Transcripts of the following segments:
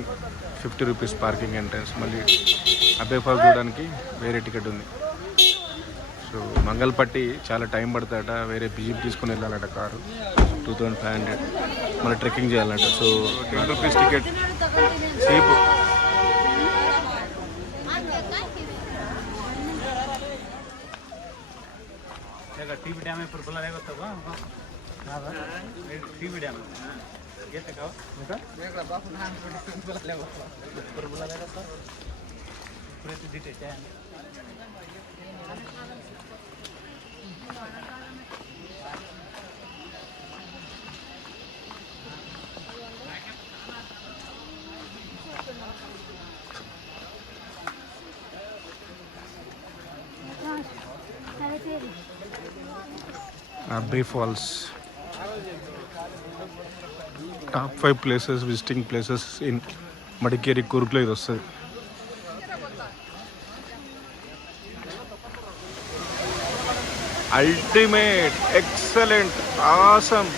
పార్కింగ్ 50 rupees parking entrance. మళ్ళీ అబ్బే ఫాల్స్ చూడడానికి వేరే టికెట్ ఉంది. సో మంగళపట్టి చాలా టైం పడుతుందట. వేరే జీప్ తీసుకుని వెళ్ళాలట కారు 2500. మళ్ళీ ట్రెక్కింగ్ చేయాలంట. సో 10 rupees ticket cheap. TV dam पर बुला रहेगा तब टीवी डैम ये तक आओ देखा बाप नाम बुला लेगा पर बुला रहेगा तब पूरे तो डिटेल है. Abbey falls top 5 places, visiting places in Madikeri కూర్గ్లో ఇది వస్తుంది. Ultimate, excellent, awesome.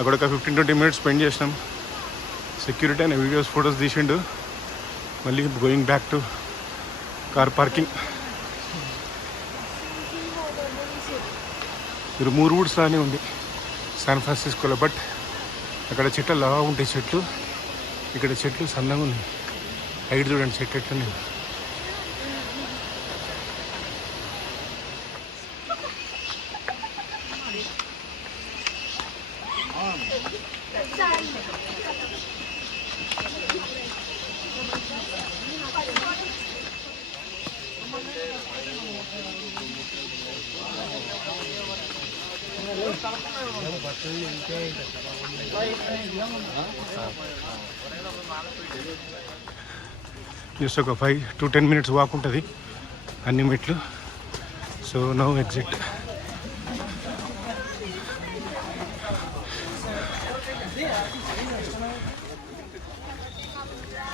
అక్కడ ఒక 15-20 మినిట్స్ స్పెండ్ చేసినాం. సెక్యూరిటీ అనే వీడియోస్, ఫొటోస్ తీసిండు. మళ్ళీ going back to car parking. మీరు 3 రూట్స్ లానే ఉంది శాన్ ఫ్రాన్సిస్కోలో. బట్ అక్కడ చెట్లు అలా ఉంటాయి. చెట్లు ఇక్కడ చెట్లు సన్నగా ఉన్నాయి. హైట్ చూడండి చెట్టు ఎట్లున్నాయి. జస్ట్ ఒక 5 to 10 మినిట్స్ వాక్ ఉంటుంది అన్ని మెట్లు. So now exit.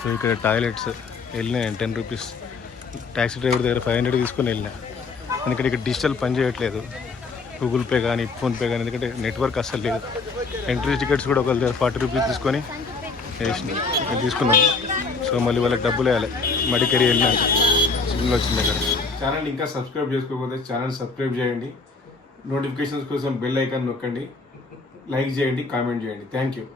సో ఇక్కడ టాయిలెట్స్ వెళ్ళినా 10 రూపీస్. ట్యాక్సీ డ్రైవర్ దగ్గర 500 తీసుకొని వెళ్ళినా. ఎందుకంటే ఇక్కడ డిజిటల్ పని చేయట్లేదు, గూగుల్ పే కానీ ఫోన్పే కానీ. ఎందుకంటే నెట్వర్క్ అస్సలు లేదు. ఎంట్రీ టికెట్స్ కూడా ఒకరి దగ్గర 40 రూపీస్ తీసుకొని తీసుకున్నాం. సో మళ్ళీ వాళ్ళకి డబ్బులు వేయాలి. మడికేరి వెళ్ళినాక సిగ్నల్ వచ్చింది అక్కడ. ఛానల్ ఇంకా సబ్స్క్రైబ్ చేసుకోకపోతే ఛానల్ సబ్స్క్రైబ్ చేయండి. నోటిఫికేషన్స్ కోసం బెల్ ఐకాన్ నొక్కండి. లైక్ చేయండి, కామెంట్ చేయండి. Thank you.